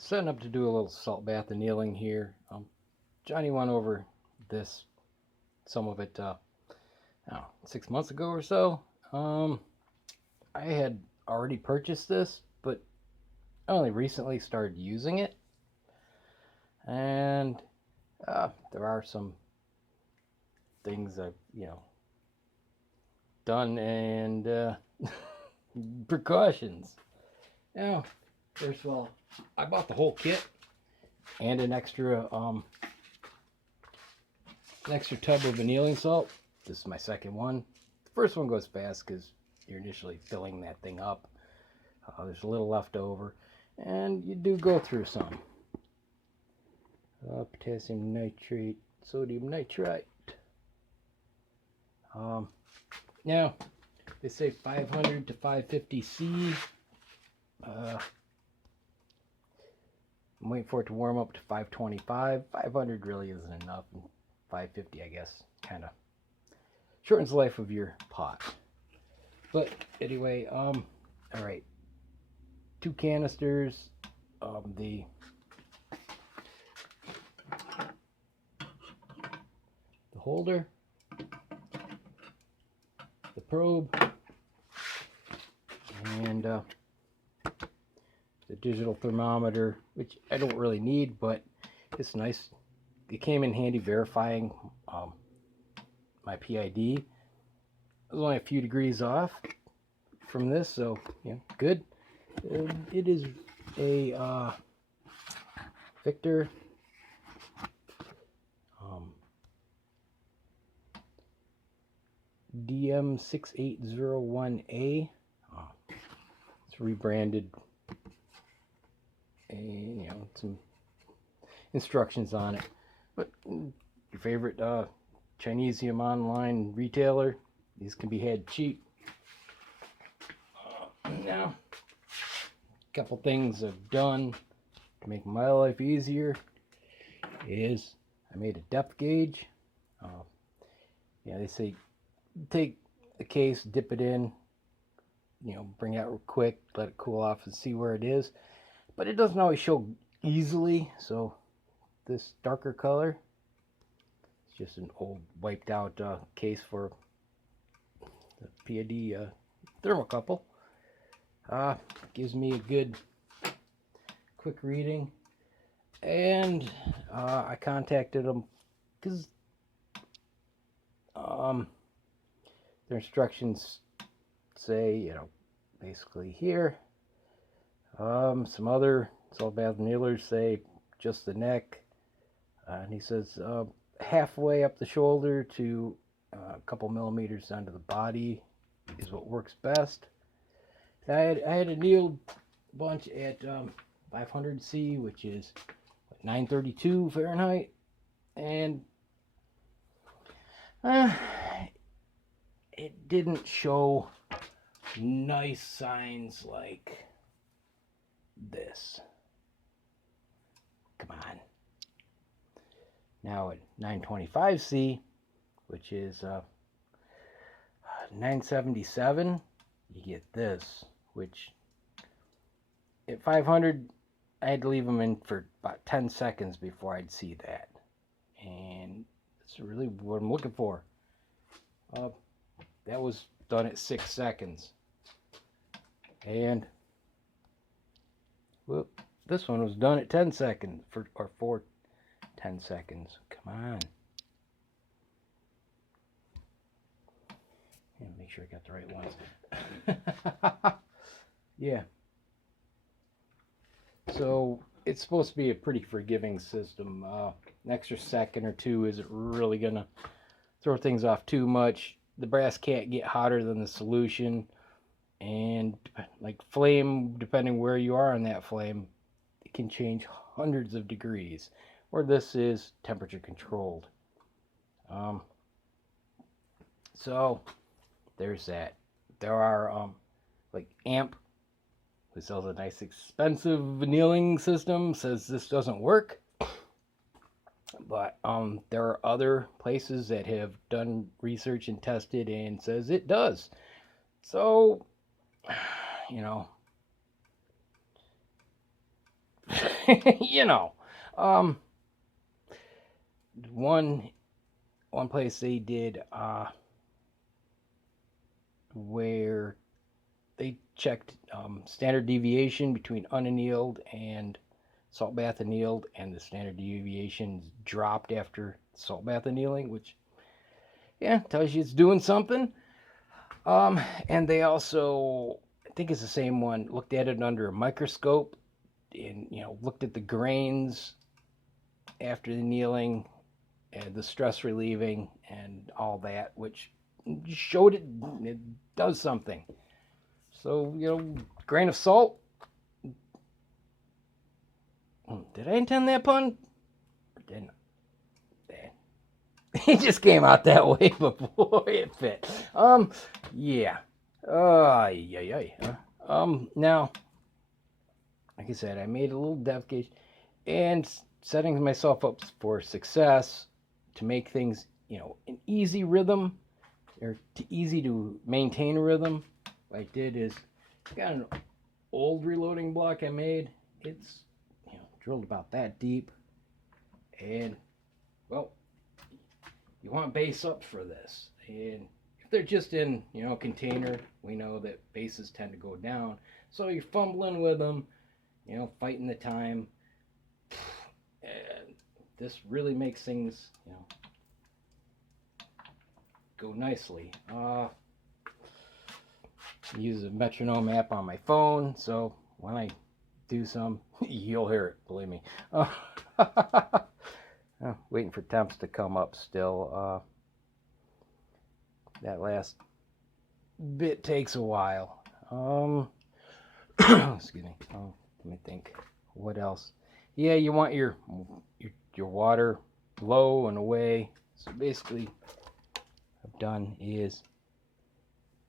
Setting up to do a little salt bath annealing here. Johnny went over this, some of it, 6 months ago or so. I had already purchased this, but I only recently started using it. And there are some things I've, done and precautions. Now, first of all, I bought the whole kit and an extra tub of annealing salt. This is my second one. The first one goes fast because you're initially filling that thing up. There's a little left over, and you do go through some. Potassium nitrate, sodium nitrite. Now, they say 500 to 550 C. I'm waiting for it to warm up to 525. 500 really isn't enough. And 550, I guess, kind of shortens the life of your pot. But anyway, all right. 2 canisters. The holder, the probe, and the digital thermometer, which I don't really need, but it's nice. It came in handy verifying my PID. I was only a few degrees off from this, so yeah, good. It is a Victor DM6801A. It's rebranded, and some instructions on it. But your favorite Chinesium online retailer, these can be had cheap. Now, a couple things I've done to make my life easier is I made a depth gauge. They say take a case, dip it in, bring it out real quick, let it cool off and see where it is. But it doesn't always show easily, so this darker color, it's just an old wiped out case for the PID thermocouple. Gives me a good quick reading, and I contacted them because their instructions say, basically here. Some other salt bath annealers say just the neck, and he says halfway up the shoulder to a couple millimeters onto the body is what works best. I had annealed a bunch at 500 C, which is 932 Fahrenheit, and it didn't show nice signs like this. Come on. Now at 925 C, which is 977, you get this, which at 500 I had to leave them in for about 10 seconds before I'd see that, and that's really what I'm looking for. That was done at 6 seconds, and whoop, this one was done at 10 seconds for 10 seconds. Come on. And make sure I got the right ones. Yeah. So it's supposed to be a pretty forgiving system. An extra second or two isn't really gonna throw things off too much. The brass can't get hotter than the solution, and like flame, depending where you are on that flame, it can change hundreds of degrees, where this is temperature controlled. So there's that. There are like Amp, who sells a nice expensive annealing system, says this doesn't work. But there are other places that have done research and tested and says it does. So, you know, um, one place they did where they checked standard deviation between unannealed and salt bath annealed, and the standard deviation dropped after salt bath annealing, which tells you it's doing something. And they also, I think it's the same one, looked at it under a microscope and looked at the grains after the annealing and the stress relieving and all that, which showed it does something. So, grain of salt. Did I intend that pun? Or didn't I? It just came out that way, but boy, it fit. Yeah. Now, like I said, I made a little depth gauge and setting myself up for success to make things, an easy rhythm or easy to maintain a rhythm. What I did is got an old reloading block I made. It's drilled about that deep, and well, you want base up for this. And if they're just in a container, we know that bases tend to go down. So you're fumbling with them, fighting the time. And this really makes things go nicely. Use a metronome app on my phone, so when I do some, you'll hear it, believe me. Waiting for temps to come up still. That last bit takes a while. Excuse me. Let me think. What else? Yeah, you want your water low and away. So basically, what I've done is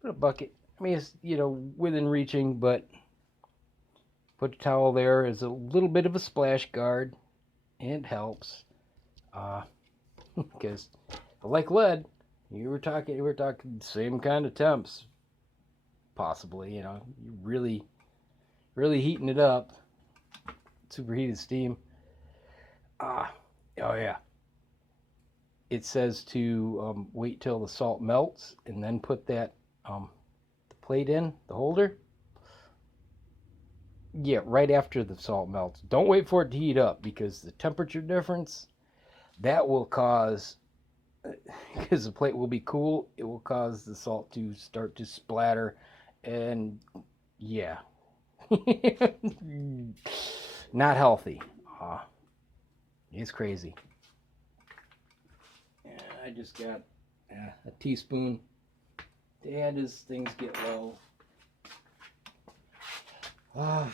put a bucket. I mean, it's within reaching, but put a towel there as a little bit of a splash guard, and it helps. Because like lead, we were talking the same kind of temps, possibly. You're really heating it up, superheated steam. Oh yeah. It says to wait till the salt melts and then put that the plate in the holder. Yeah, right after the salt melts. Don't wait for it to heat up, because the temperature difference that will cause, because the plate will be cool, it will cause the salt to start to splatter, and yeah, not healthy. It's crazy. I just got a teaspoon to add as things get low. But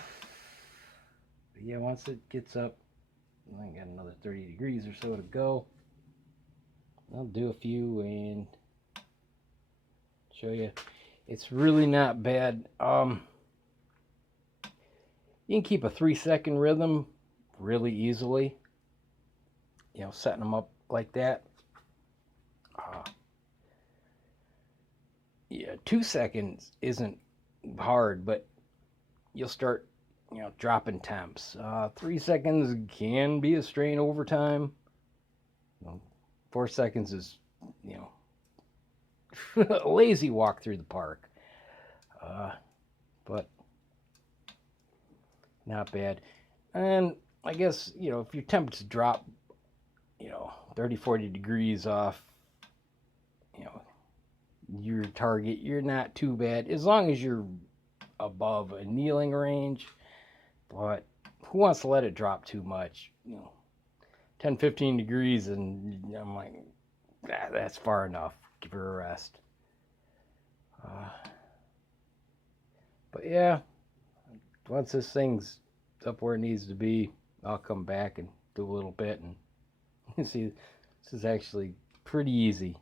yeah, once it gets up, I got another 30 degrees or so to go. I'll do a few and show you. It's really not bad. You can keep a 3-second rhythm really easily. Setting them up like that. Yeah, 2 seconds isn't hard, but you'll start, dropping temps. 3 seconds can be a strain over time. 4 seconds is, a lazy walk through the park. But not bad. And I guess, if your temps drop, 30, 40 degrees off, your target, you're not too bad, as long as you're above a annealing range. But who wants to let it drop too much? 10, 15 degrees, and I'm like, that's far enough. Give her a rest. But yeah, once this thing's up where it needs to be, I'll come back and do a little bit, and you see, this is actually pretty easy.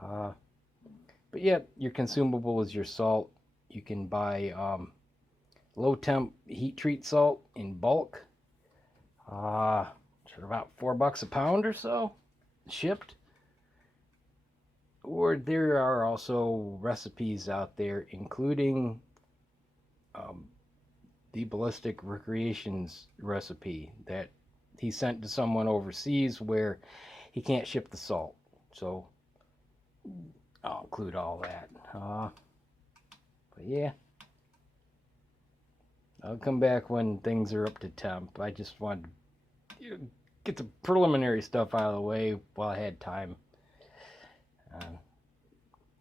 But yeah, your consumable is your salt. You can buy low temp heat treat salt in bulk. For about $4 a pound or so, shipped. Or there are also recipes out there, including the Ballistic Recreations recipe that he sent to someone overseas where he can't ship the salt. So I'll include all that. But yeah, I'll come back when things are up to temp. I just wanted to get the preliminary stuff out of the way while I had time.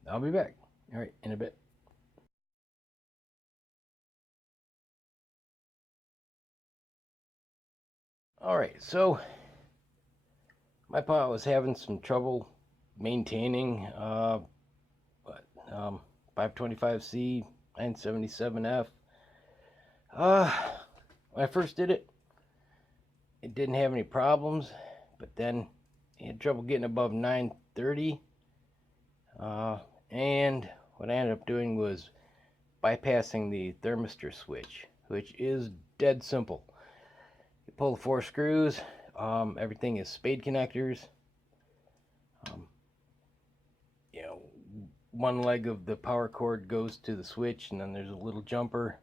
I'll be back. All right, in a bit. All right, so my pot was having some trouble maintaining, 525C 977F. When I first did it, it didn't have any problems, but then I had trouble getting above 930. And what I ended up doing was bypassing the thermistor switch, which is dead simple. You pull the 4 screws, everything is spade connectors. One leg of the power cord goes to the switch, and then there's a little jumper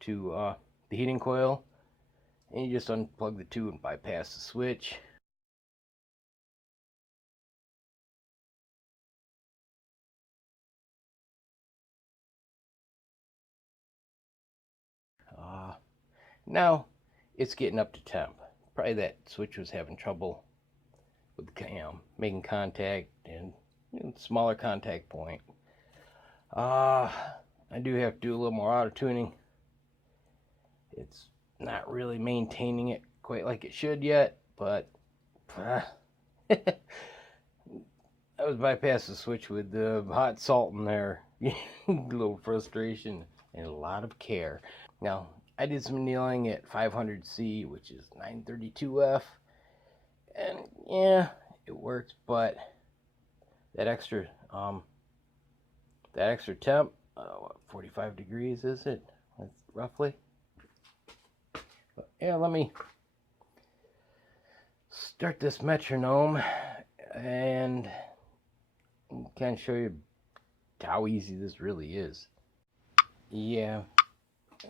to the heating coil, and you just unplug the two and bypass the switch. Now it's getting up to temp. Probably that switch was having trouble with making contact and smaller contact point. I do have to do a little more auto tuning. It's not really maintaining it quite like it should yet, but I was bypassing the switch with the hot salt in there. A little frustration and a lot of care. Now, I did some annealing at 500C, which is 932F, and yeah, it works, but that extra temp, what, 45 degrees is it? That's roughly. But yeah, let me start this metronome and kind of show you how easy this really is. Yeah,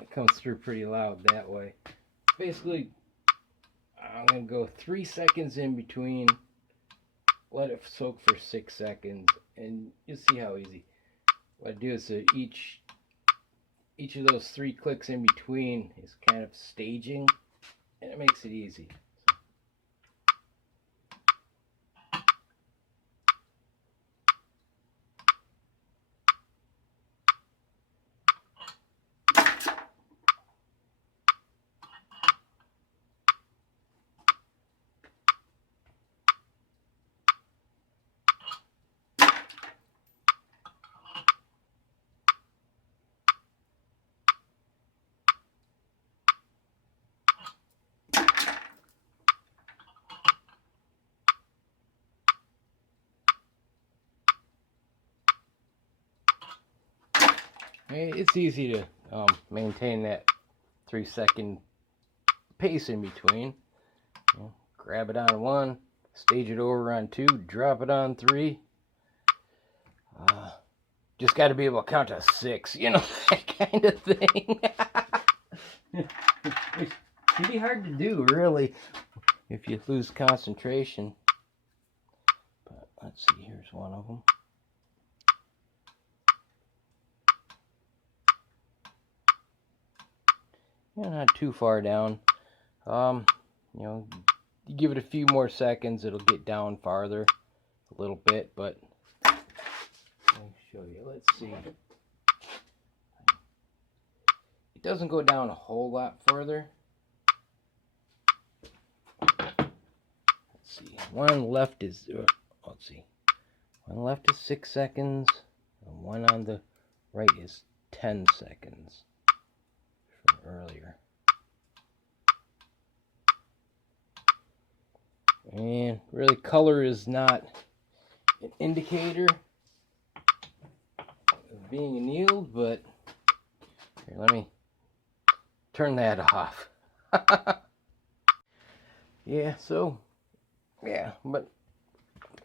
it comes through pretty loud that way. Basically, I'm going to go 3 seconds in between, let it soak for 6 seconds, and you'll see how easy. What I do is each of those 3 clicks in between is kind of staging, and it makes it easy. It's easy to maintain that 3-second pace in between. Grab it on 1, stage it over on 2, drop it on 3. Just got to be able to count to 6, that kind of thing. Which can be hard to do, really, if you lose concentration. But let's see, here's one of them. Not too far down. You give it a few more seconds, it'll get down farther a little bit, but let me show you. Let's see. It doesn't go down a whole lot further. Let's see. One left is 6 seconds, and one on the right is 10 seconds from earlier. And really, color is not an indicator of being annealed, but here, let me turn that off. Yeah, but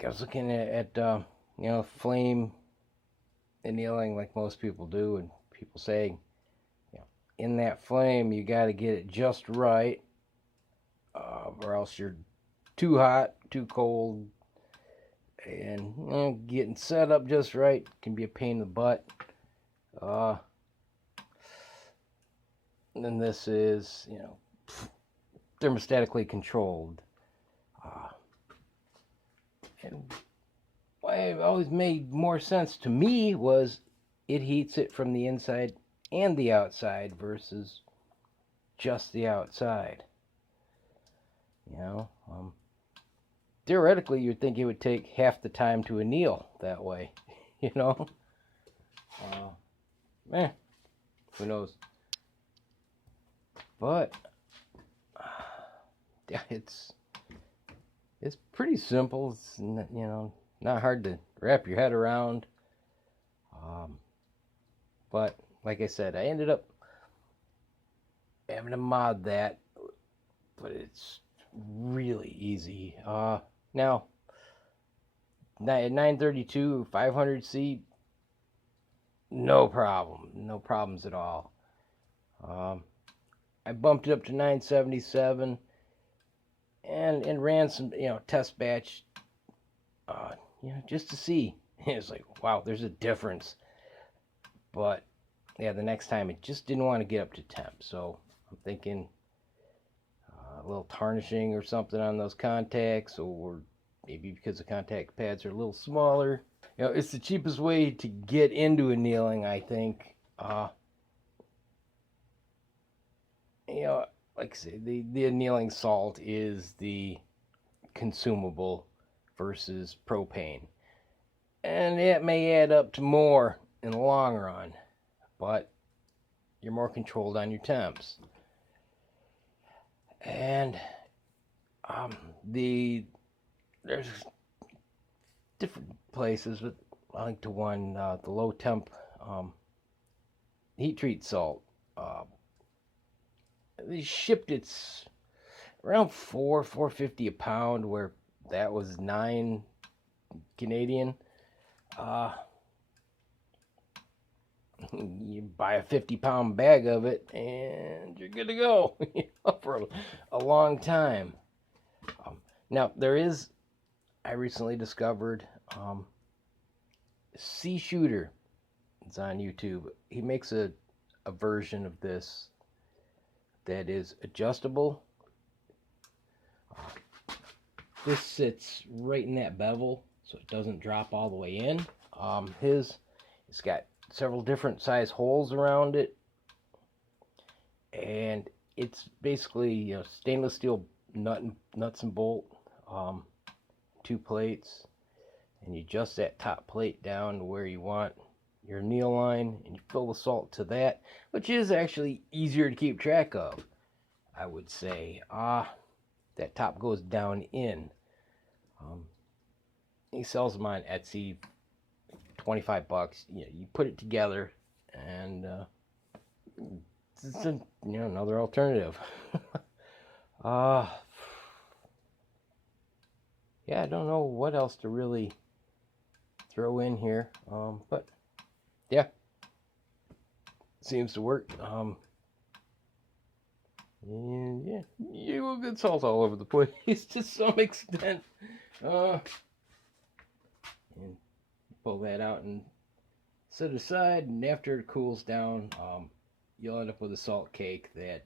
I was looking at flame annealing like most people do, and people saying, in that flame, you got to get it just right, or else you're too hot, too cold, and getting set up just right can be a pain in the butt. And then this is, thermostatically controlled. And why it always made more sense to me was it heats it from the inside and the outside versus just the outside. Theoretically, you'd think it would take half the time to anneal that way. Who knows? But yeah, it's pretty simple. It's not hard to wrap your head around. But like I said, I ended up having to mod that, but it's really easy. Now, at 932 500C, no problems at all. I bumped it up to 977 and ran some test batch, just to see. It's like, wow, there's a difference. But yeah, the next time it just didn't want to get up to temp, so I'm thinking a little tarnishing or something on those contacts, or maybe because the contact pads are a little smaller. It's the cheapest way to get into annealing, I think. Like I say, the annealing salt is the consumable versus propane, and it may add up to more in the long run, but you're more controlled on your temps. And there's different places, but I like to one the low temp heat treat salt. They shipped it's around $4.50 a pound, where that was $9 Canadian. You buy a 50-pound bag of it and you're good to go for a long time. Now I recently discovered CShooter. It's on YouTube. He makes a version of this that is adjustable. This sits right in that bevel, so it doesn't drop all the way in. It's got several different size holes around it, and it's basically stainless steel nuts and bolt, 2 plates, and you adjust that top plate down to where you want your anneal line, and you fill the salt to that, which is actually easier to keep track of, I would say. That top goes down in. He sells them on Etsy, $25. You put it together, and it's another alternative. Yeah, I don't know what else to really throw in here, but yeah, seems to work. And yeah, you will get salt all over the place to some extent. And pull that out and set it aside, and after it cools down, you'll end up with a salt cake that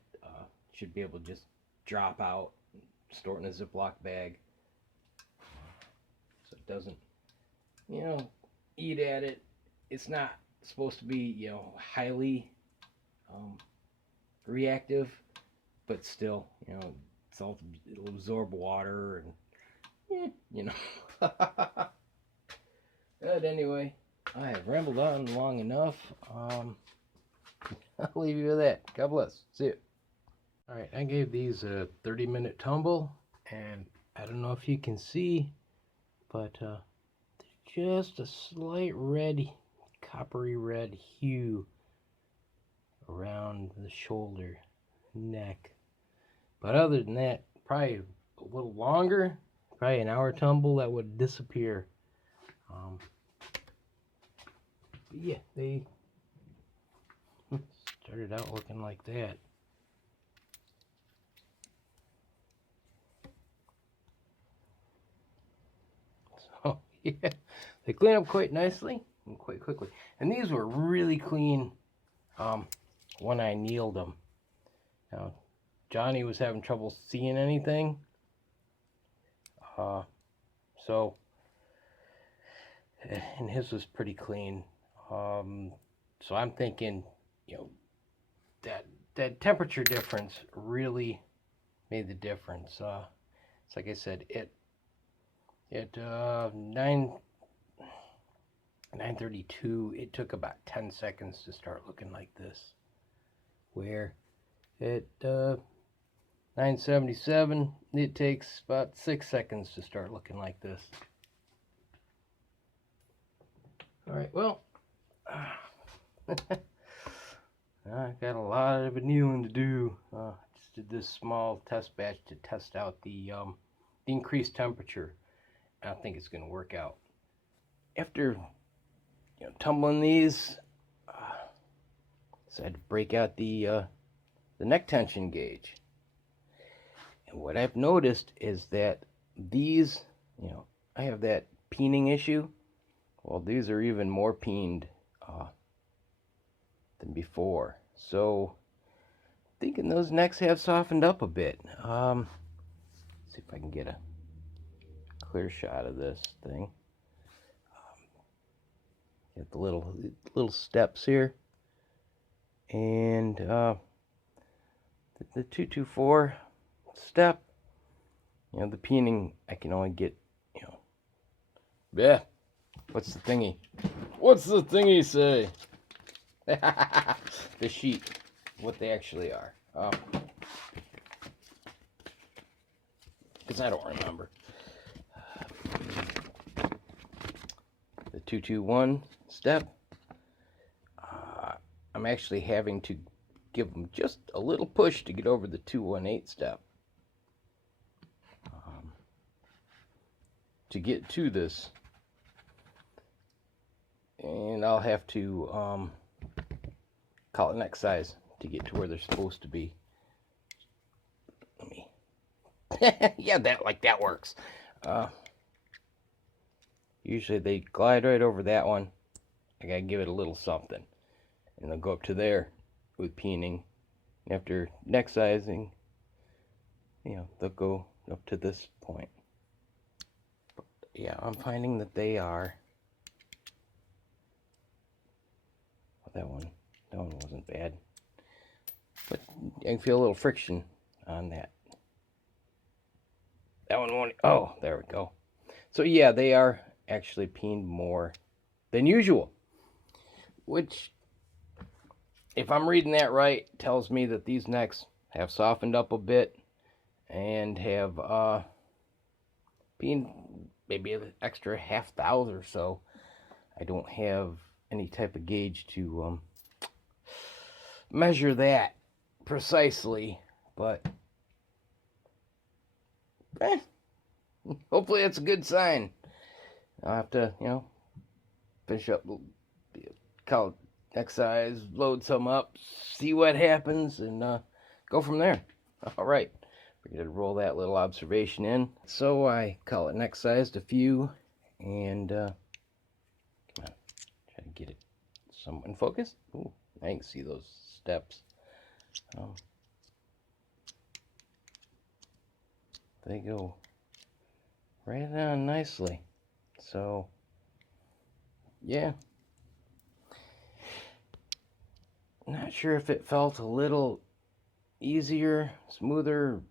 should be able to just drop out, store it in a Ziploc bag, so it doesn't, eat at it. It's not supposed to be, highly reactive, but still, salt, it'll absorb water, and But anyway, I have rambled on long enough. I'll leave you with that. God bless. See you. Alright, I gave these a 30-minute tumble, and I don't know if you can see, but there's just a slight red, coppery red hue around the shoulder, neck. But other than that, probably a little longer, probably an hour tumble, that would disappear. Yeah, they Started out looking like that. So yeah, they clean up quite nicely and quite quickly. And these were really clean when I annealed them. Now, Johnny was having trouble seeing anything. So, and his was pretty clean. So I'm thinking, you know, that temperature difference really made the difference. It's like I said, at 9:32, it took about 10 seconds to start looking like this. Where at 9:77, it takes about 6 seconds to start looking like this. All right, well, I got a lot of annealing to do. Just did this small test batch to test out the increased temperature. I think it's going to work out. After tumbling these, decided to break out the neck tension gauge. And what I've noticed is that these, I have that peening issue. Well, these are even more peened than before. So, thinking those necks have softened up a bit. Let's see if I can get a clear shot of this thing. Get the little steps here, and the 224 step. The peening I can only get. Yeah. What's the thingy? What's the thingy say? The sheet, what they actually are. Because I don't remember. The 221 step. I'm actually having to give them just a little push to get over the 218 step. To get to this. And I'll have to call it neck size to get to where they're supposed to be. Let me. Yeah, that works. Usually they glide right over that one. I gotta give it a little something, and they'll go up to there with peening. And after neck sizing, they'll go up to this point. But yeah, I'm finding that they are. That one wasn't bad, but I can feel a little friction on that. That one won't. Oh, there we go. So yeah, they are actually peened more than usual, which, if I'm reading that right, tells me that these necks have softened up a bit and have peened maybe an extra half thou or so. I don't have any type of gauge to measure that precisely, but hopefully that's a good sign. I'll have to, finish up, call it neck size, load some up, see what happens, and go from there. All right, we're going to roll that little observation in. So I call it neck sized a few, and come on, try to get it somewhat in focus. Ooh, I can see those steps. They go right on nicely. So, yeah. Not sure if it felt a little easier, smoother,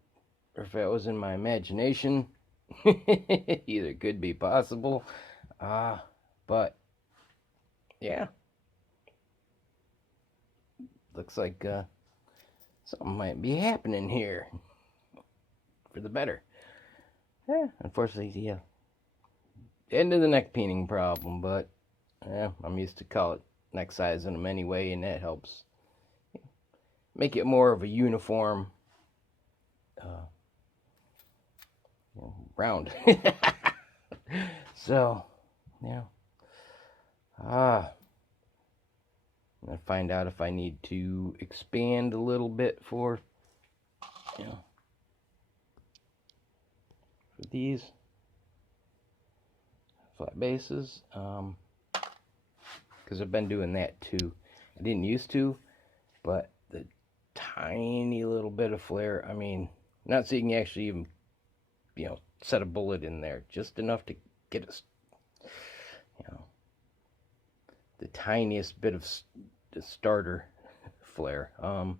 or if that was in my imagination. Either could be possible. But, yeah. Looks like something might be happening here. For the better. Yeah, unfortunately, yeah. End of the neck peening problem, but yeah, I'm used to call it neck sizing them anyway, and that helps make it more of a uniform round. So, yeah. and find out if I need to expand a little bit for, you know, for these flat bases, because I've been doing that too. I didn't used to, but the tiny little bit of flare, I mean, not so you can actually even, you know, set a bullet in there, just enough to get a, you know, the tiniest bit of the starter flare, and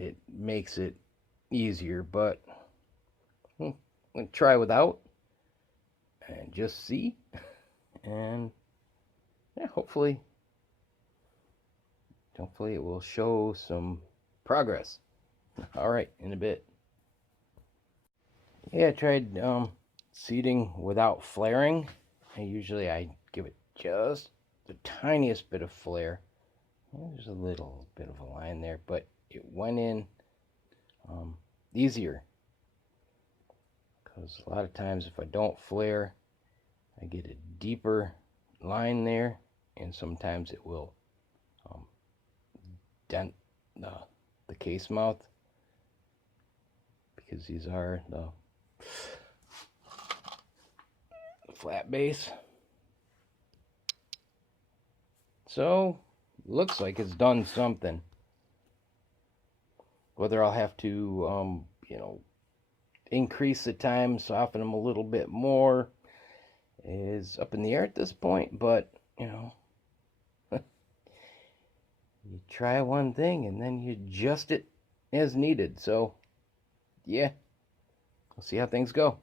it makes it easier. But I'm gonna try without and just see, and yeah, hopefully it will show some progress. All right, in a bit. Yeah, I tried seeding without flaring, and usually I give it just the tiniest bit of flare. There's a little bit of a line there, but it went in easier, because a lot of times if I don't flare, I get a deeper line there, and sometimes it will dent the case mouth, because these are the flat base. So looks like it's done something. Whether I'll have to you know, increase the time, soften them a little bit more, is up in the air at this point. But you know, you try one thing and then you adjust it as needed. So yeah, we'll see how things go.